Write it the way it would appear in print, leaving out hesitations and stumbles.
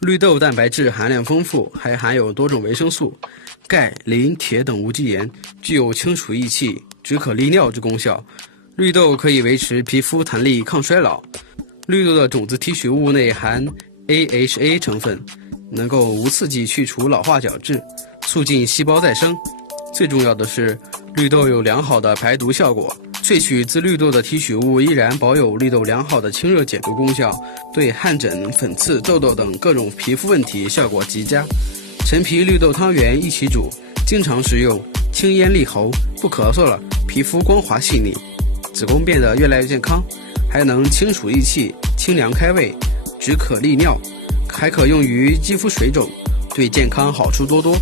绿豆蛋白质含量丰富，还含有多种维生素、钙、磷、铁等无机盐，具有清除益气、止渴利尿之功效。绿豆可以维持皮肤弹力、抗衰老。绿豆的种子提取物内含 AHA 成分，能够无刺激去除老化角质，促进细胞再生。最重要的是，绿豆有良好的排毒效果。萃取自绿豆的提取物依然保有绿豆良好的清热解毒功效，对汗疹、粉刺、痘痘等各种皮肤问题效果极佳。陈皮绿豆汤圆一起煮，经常食用，清咽利喉，不咳嗽了，皮肤光滑细腻，子宫变得越来越健康，还能清除益气、清凉开胃、止渴利尿，还可用于肌肤水肿，对健康好处多多。